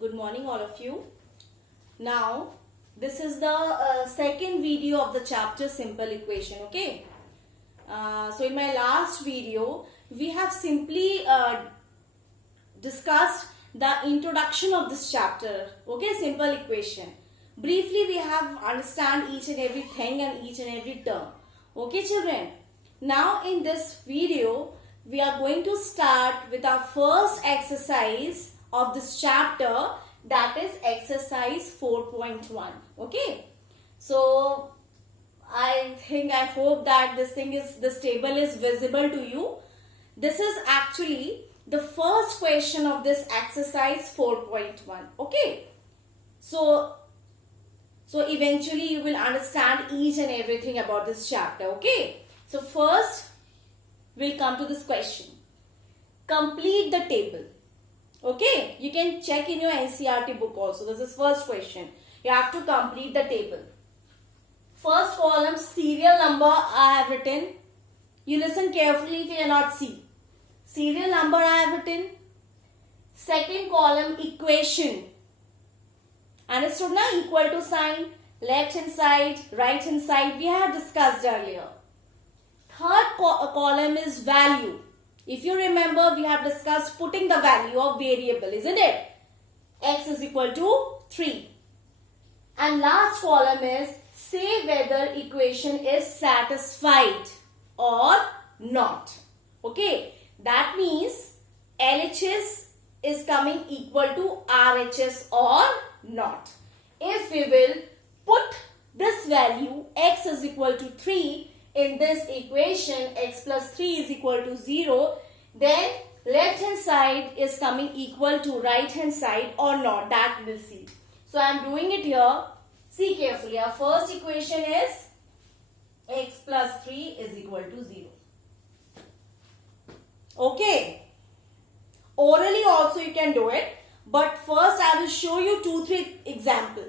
Good morning all of you. Now this is the second video of the chapter simple equation. Okay. So in my last video we have simply discussed the introduction of this chapter. Okay, simple equation. Briefly we have understand each and every thing and each and every term. Okay children. Now in this video we are going to start with our first exercise of this chapter, that is exercise 4.1. okay, so I hope that this table is visible to you. This is actually the first question of this exercise 4.1. okay, so eventually you will understand each and everything about this chapter. Okay, so first we'll come to this question. Complete the table. Okay, you can check in your NCERT book also. This is first question. You have to complete the table. First column, serial number I have written. You listen carefully if you cannot see. Serial number I have written. Second column, equation. Understood na? Equal to sign. Left hand side, right hand side. We have discussed earlier. Third column is value. If you remember, we have discussed putting the value of variable, isn't it? X is equal to 3. And last column is say whether equation is satisfied or not. Okay, that means LHS is coming equal to RHS or not. If we will put this value x is equal to 3 in this equation, x plus 3 is equal to 0, then left hand side is coming equal to right hand side or not, that we'll see. So I am doing it here. See carefully. Our first equation is x plus 3 is equal to 0. Okay. Orally also you can do it, but first I will show you 2-3 example.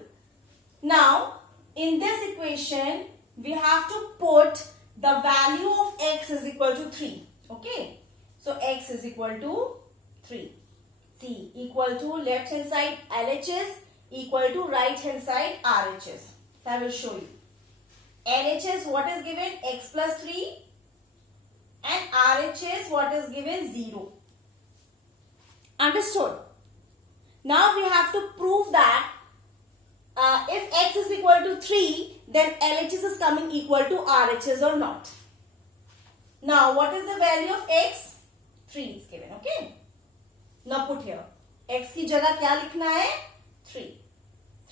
Now in this equation we have to put the value of x is equal to 3. Okay. So x is equal to 3. See, equal to left hand side LHS equal to right hand side RHS. So I will show you. LHS what is given? X plus 3 and RHS what is given? 0. Understood? Now we have to prove that if x is equal to 3, then LHS is coming equal to RHS or not. Now what is the value of x? 3 is given. Okay. Now put here. X की जगह क्या लिखना है? 3.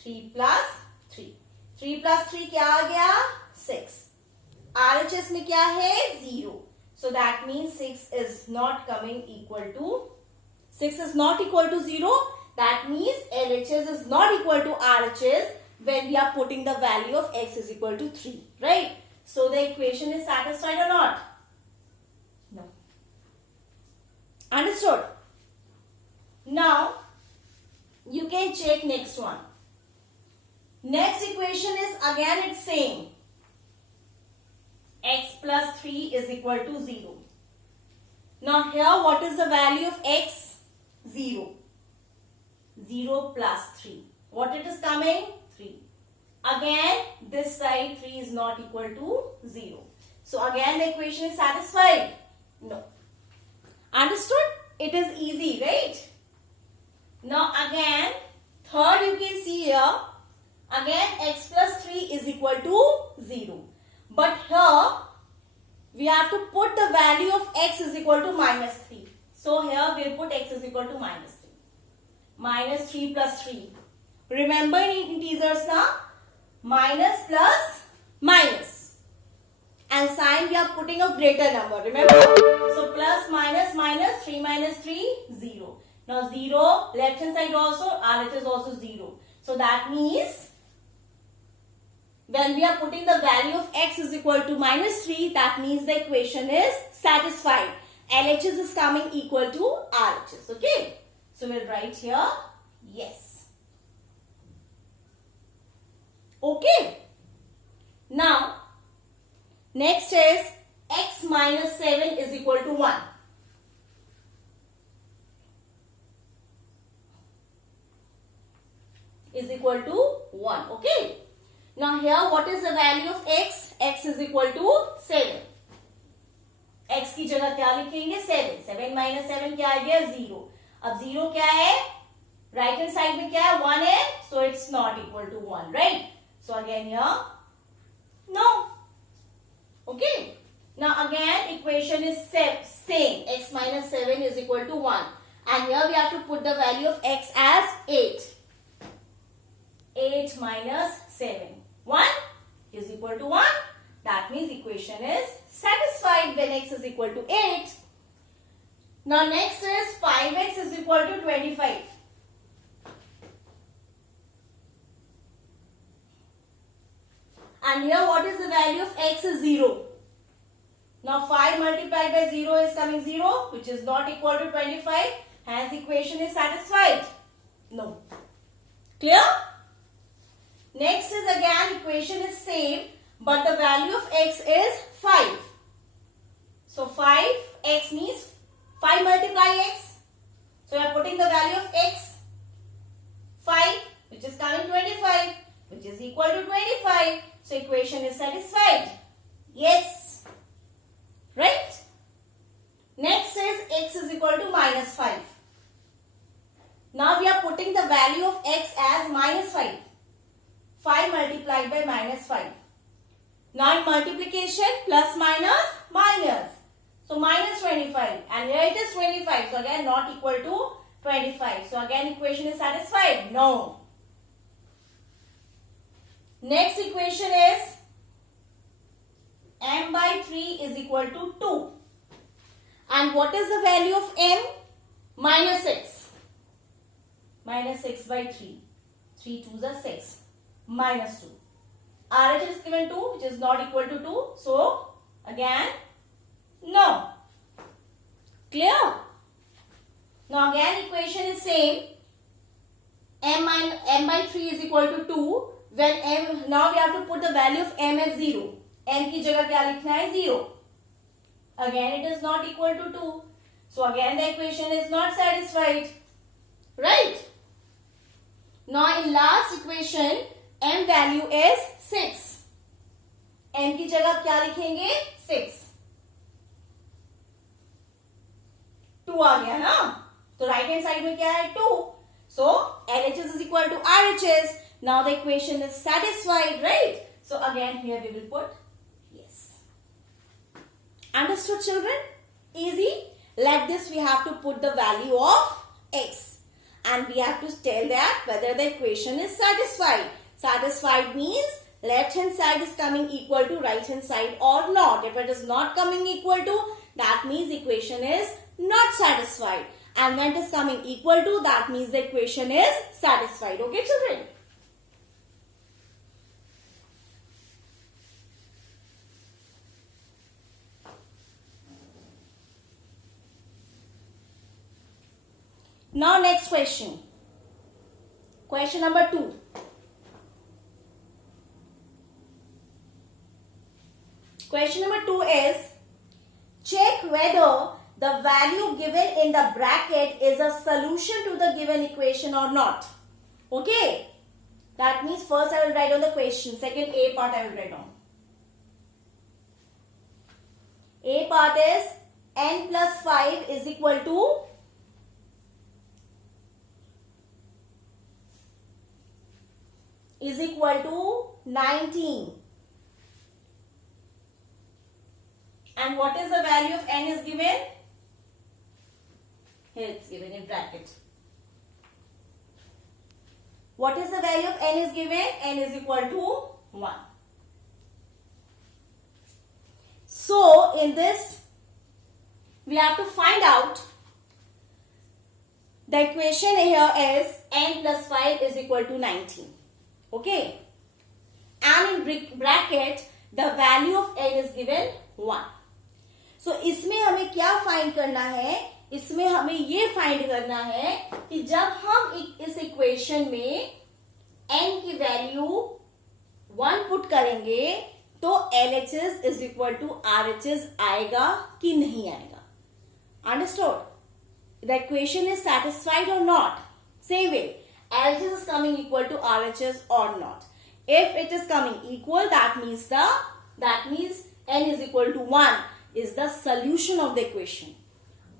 3 plus 3. 3 plus 3 क्या आ गया? 6. RHS में क्या है? 0. So that means 6 is not coming equal to 6 is not equal to 0. That means LHS is not equal to RHS when we are putting the value of x is equal to 3. Right? So the equation is satisfied or not? No. Understood? Now you can check next one. Next equation is again it's same. X plus 3 is equal to 0. Now here what is the value of x? 0. 0 plus 3. What it is coming? 3. Again this side 3 is not equal to 0. So again the equation is satisfied? No. Understood? It is easy, right? Now again third you can see here, again x plus 3 is equal to 0. But here we have to put the value of x is equal to minus 3. So here we will put x is equal to minus 3. Minus 3 plus 3. Remember in integers now? Minus plus minus. And sign we are putting a greater number. Remember? So plus minus minus 3 minus 3 0. Now 0 left hand side also RHS also 0. So that means when we are putting the value of x is equal to minus 3, that means the equation is satisfied. LHS is coming equal to RHS. Okay. So we'll write here yes. Okay. Now next is x minus 7 is equal to 1. is equal to 1. Okay. Now here what is the value of x? X is equal to 7. x की जगह क्या लिखेंगे? 7. 7 minus 7 क्या आ गया? 0. अब 0 क्या है? Right hand side में क्या है? 1 है. So it's not equal to 1, right? So again here, no. Okay. Now again equation is same. X minus 7 is equal to 1. And here we have to put the value of x as 8. 8 minus 7. 1 is equal to 1. That means equation is satisfied when x is equal to 8. Now next is 5x is equal to 25. And here what is the value of x is 0. Now 5 multiplied by 0 is coming 0, which is not equal to 25. Hence equation is satisfied. No. Clear? Next is again equation is same, but the value of x is 5. So 5x means 5 multiply x. So we are putting the value of x 5, which is coming 25, which is equal to 25. So equation is satisfied. Yes. Right? Next is x is equal to minus 5. Now we are putting the value of x as minus 5. 5 multiplied by minus 5. Now in multiplication, plus minus, minus. So minus 25. And here it is 25. So again not equal to 25. So again equation is satisfied. No. Next equation is m by 3 is equal to 2. And what is the value of m? Minus 6. Minus 6 by 3. 3 2s are 6. Minus 2. RHS is given 2, which is not equal to 2. So, again, no. Clear? Now, again, equation is same. M by 3 is equal to 2. When m, now we have to put the value of m as 0. M की जगह क्या लिखना है? 0. Again, it is not equal to 2. So, again, the equation is not satisfied. Right? Now, in last equation, m value is 6. m की जगह क्या लिखेंगे? 6. 2 आ गया ना? तो राइट हैंड साइड में क्या है? 2. So, LHS is equal to RHS. Now, the equation is satisfied, right? So, again, here we will put yes. Understood, children? Easy. Like this, we have to put the value of x. And we have to tell that whether the equation is satisfied. Satisfied means left hand side is coming equal to right hand side or not. If it is not coming equal to, that means equation is not satisfied. And when it is coming equal to, that means the equation is satisfied. Okay, children? Now next question. Question number 2. Question number 2 is, check whether the value given in the bracket is a solution to the given equation or not. Okay. That means first I will write on the question. Second A part I will write on. A part is n plus 5 is equal to 19. And what is the value of n is given? Here it's given in bracket. What is the value of n is given? N is equal to 1. So, in this, we have to find out the equation here is n plus 5 is equal to 19. Okay. And in bracket, the value of n is given 1. So, इसमें हमें क्या find करना है? इसमें हमें ये find करना है कि जब हम इस इक्वेशन में n की वैल्यू 1 पुट करेंगे तो LHS is equal to RHS आएगा कि नहीं आएगा? Understood? The equation is satisfied or not? Same way, LHS is coming equal to RHS or not. If it is coming equal, that means n is equal to 1 is the solution of the equation.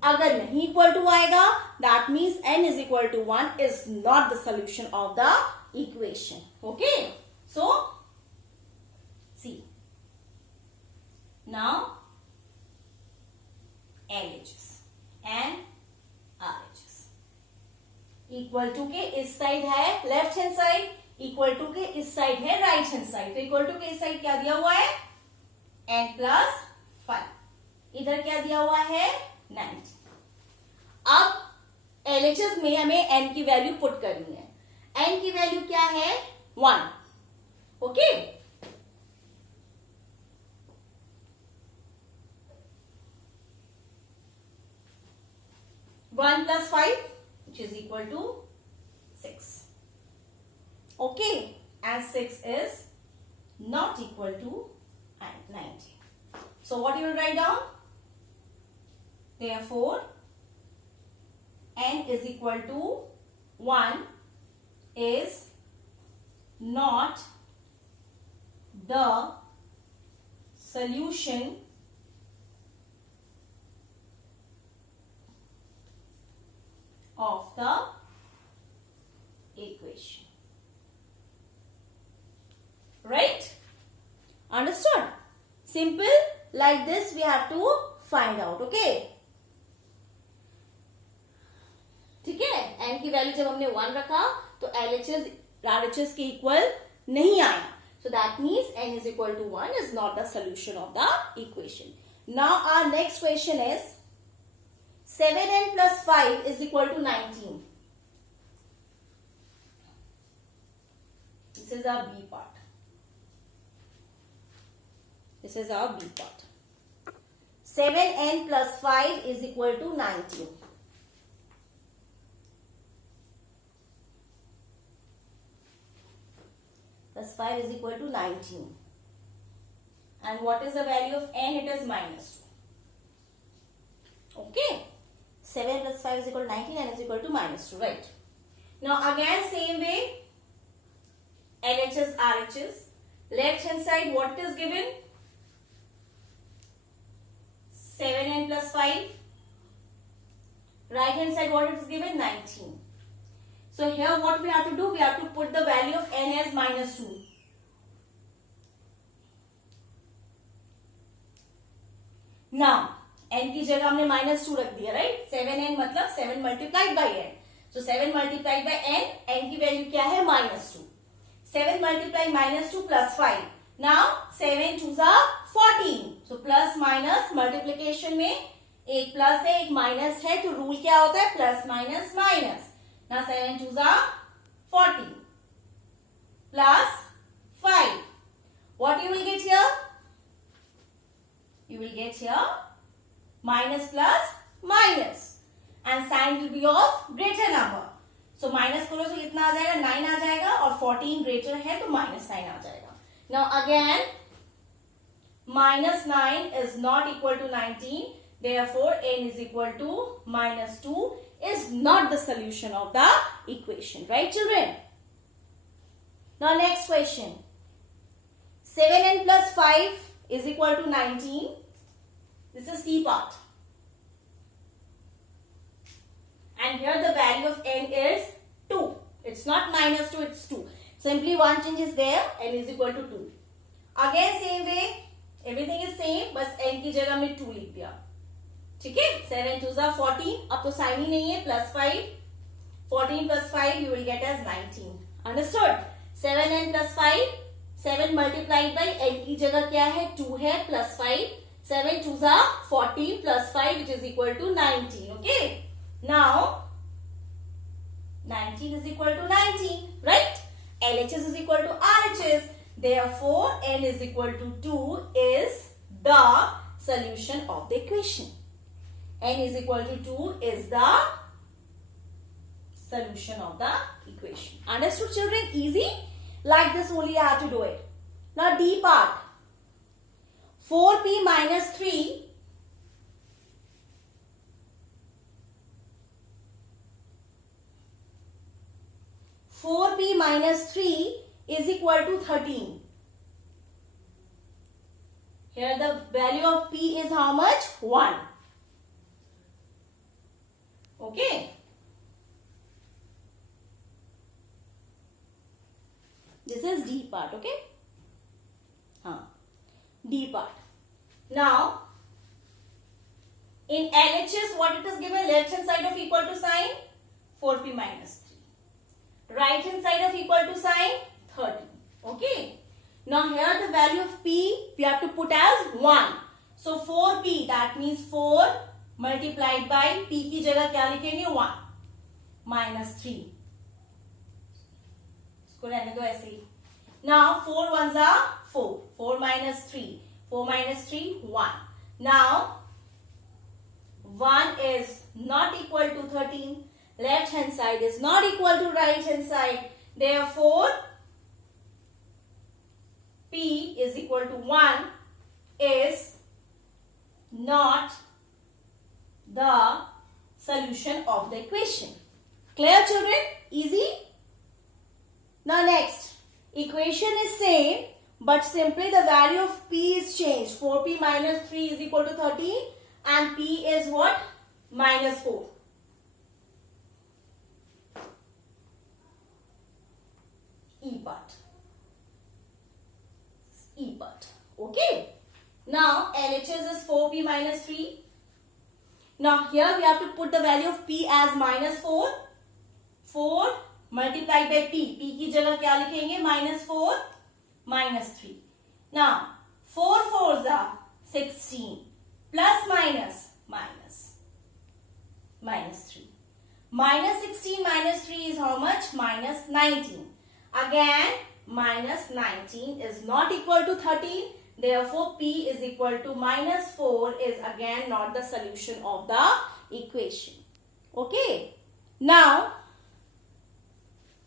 अगर नहीं equal to आएगा, that means n is equal to 1 is not the solution of the equation. Okay, so see now LHS and RHS equal to के इस side है left hand side, equal to के इस side है right hand side. तो equal to के इस side क्या दिया हुआ है n प्लस 5, इधर क्या दिया हुआ है 90. अब LHS में हमें n की वैल्यू पुट करनी है. n की वैल्यू क्या है 1. Okay, one plus 5 which is equal to 6. Okay, and 6 is not equal to 90. So what you will write down? Therefore, n is equal to 1 is not the solution of the equation. Right? Understood? Simple. Like this we have to find out. Okay? ठीक है, n की value जब हमने 1 रखा तो LHS RHS के equal नहीं आया. So that means n is equal to 1 is not the solution of the equation. Now our next question is 7n plus 5 is equal to 19. This is our B part. This is our B part. 7n plus 5 is equal to 19. Plus 5 is equal to 19. And what is the value of n? It is minus 2. Okay. 7 plus 5 is equal to 19 and is equal to minus 2, right? Now again same way, LHS, RHS. Left hand side what is given? 7n plus 5. Right hand side what it is given? 19. So here what we have to do? We have to put the value of n as minus 2. Now n की जगह हमने -2 रख दिया, right? 7n मतलब 7 multiplied by n. So 7 multiplied by n, n की value क्या है -2. 7 multiply -2 plus 5. Now 7 2 जा 14. सो प्लस माइनस मल्टीप्लीकेशन में एक प्लस है एक माइनस है, तो रूल क्या होता है? Plus minus minus. नाउ 7 2 जा 14 plus 5. What you will get here? You will get here minus plus minus and sign will be of greater number. So minus करो तो कितना आ जाएगा? 9 आ जाएगा और 14 greater है तो minus sign आ जाएगा. Now again minus 9 is not equal to 19. Therefore n is equal to minus 2 is not the solution of the equation. Right children? Now next question. 7n plus 5 is equal to 19. This is C part. And here the value of n is 2. It's not minus 2, it's 2. Simply one change is there, n is equal to 2. Again same way, everything is same, बस n की जगह में 2 लिख दिया. ठीक है? 7 2 जा 14. अब तो साइन ही नहीं है, plus 5. 14 plus 5 you will get as 19. Understood? 7n plus 5. 7 multiplied by n की जगह क्या है? 2 है प्लस 5. 7 2 जा 14 plus 5 which is equal to 19. Okay? Now 19 is equal to 19, right? LHS is equal to RHS. Therefore, n is equal to 2 is the solution of the equation. N is equal to 2 is the solution of the equation. Understood children? Easy? Like this only I have to do it. Now D part. 4p minus 3 4 4p minus 3 is equal to 13. Here the value of p is how much? 1. Okay. This is D part, okay? D part. Now, in LHS, what it is given? Left hand side of equal to sign? 4p minus 3. Right hand side of equal to sign? 13. Okay. Now, here the value of p, we have to put as 1. So, 4p, that means 4 multiplied by p की जगह क्या लिखेंगे? 1 minus 3. इसको रहने दो ऐसे ही. Now 4 ones are 4. 4 minus 3. 4 minus 3, 1. Now 1 is not equal to 13. Left hand side is not equal to right hand side. Therefore, p is equal to 1 is not the solution of the equation. Clear, children? Easy? Now next, equation is same, but simply the value of p is changed. 4p minus 3 is equal to 13 and p is what? Minus 4. E part. E part. Okay. Now LHS is 4p minus 3. Now here we have to put the value of p as minus 4. 4 multiplied by p. p की जगह क्या लिखेंगे? Minus 4, minus 3. Now 4 4s are 16. Plus minus, minus. Minus 3. Minus 16 minus 3 is how much? Minus 19. Again, minus 19 is not equal to 13. Therefore, p is equal to minus 4 is again not the solution of the equation. Okay. Now,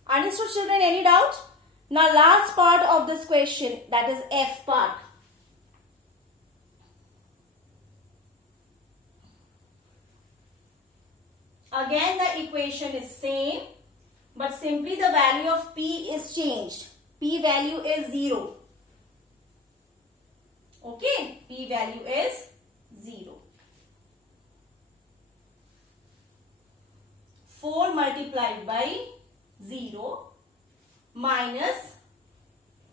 understood, children? Any doubt? Now, last part of this question, that is F part. Again, the equation is same, but simply the value of p is changed. P value is 0. Okay, p value is 0. 4 multiplied by 0 minus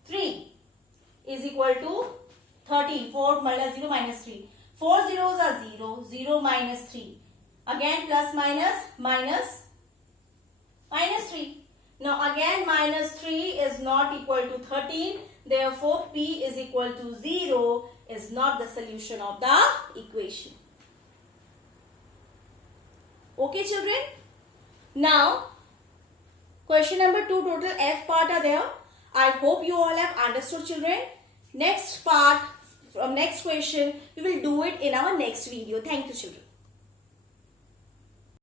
3 is equal to 13. 4 minus 0 minus 3. 4 zeros are 0. 0 minus 3. Again plus minus, minus, minus 3. Now again minus 3 is not equal to 13. Therefore, p is equal to 0 is not the solution of the equation. Okay, children? Now, question number 2, total F part are there. I hope you all have understood, children. Next part, from next question, we will do it in our next video. Thank you, children.